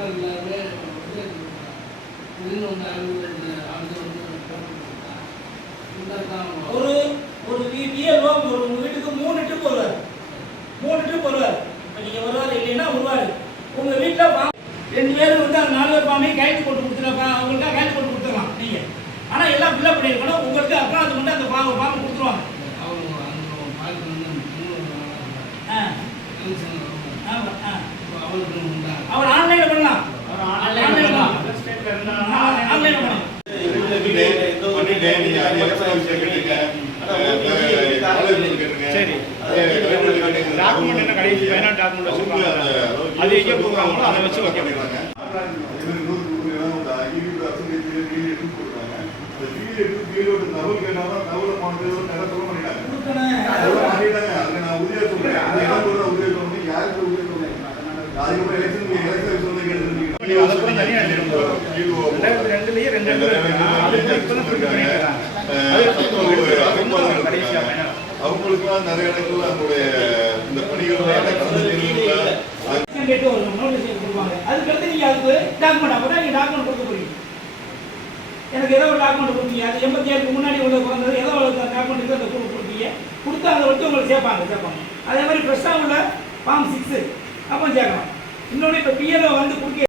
மக்கள் எல்லாருமே வந்து பதினொன்று அறுபது ஆண்டு வந்து ஒரு ஒரு ஒரு உங்க வீட்டுக்கு மூணு ட்ரிப் வருவார். மூணு ட்ரிப் வருவார். இப்போ நீங்கள் வருவார் இல்லைன்னா வருவார். உங்கள் வீட்டில் பா ரெண்டு பேரும் வந்து அந்த நாலு பேர் பாமையும் கைது போட்டு கொடுத்துருப்பா அவங்களுக்காக கைது போட்டு கொடுத்துடலாம் நீங்கள் ஆனால் எல்லாம் ஃபில்லப் பண்ணியிருக்கணும். உங்களுக்கு அப்புறம் அது மட்டும் அந்த பாம்பு பாம்பு கொடுத்துருவாங்க. அவர் ஆன்லைனில் பண்ணலாம் ஆன்லைன்ல பண்ணலாம். ஆன்லைனில் பண்ணலாம் பண்ணிட்டேன் நீங்க அது எலக்ஷன் கேட்டீங்க சரி டாக்குமெண்ட் என்ன கடைசி ஃபைனல் டாக்குமெண்ட் வச்சிருக்காங்க அது எங்கே போகிறாங்களோ அதை வச்சு ஓகே பண்ணிடுறாங்க கொடுக்கணும் ரெண்டாயிரத்தி ரெண்டுலயே ரெண்டு ரெண்டு இருக்கு அது இப்போ அவங்களுக்குலாம் நிறைய இடங்கள்ல அவங்களுடைய இந்த கேட்டு ஒரு நோட்டீஸ் கொடுப்பாங்க அதுக்கடுத்து நீங்கள் அதுக்கு டாக்குமெண்ட் அப்போ தான் டாக்குமெண்ட் கொடுக்க போறீங்க எனக்கு ஏதோ ஒரு டாக்குமெண்ட் கொடுப்பீங்க அது எண்பத்தி ஏழுக்கு முன்னாடி உள்ள பிறந்தது ஏதோ ஒரு டாக்குமெண்ட் இருக்குது அதை கொடுப்பீங்க கொடுத்து அதை வச்சு உங்களுக்கு சேர்ப்பாங்க சேர்ப்பாங்க அதே மாதிரி ஃப்ரெஷ்ஷாக உள்ள ஃபார்ம் சிக்ஸு அப்போ சேர்க்கலாம் இன்னொன்று இப்போ பிஎல்ஓ வந்து கொடுக்க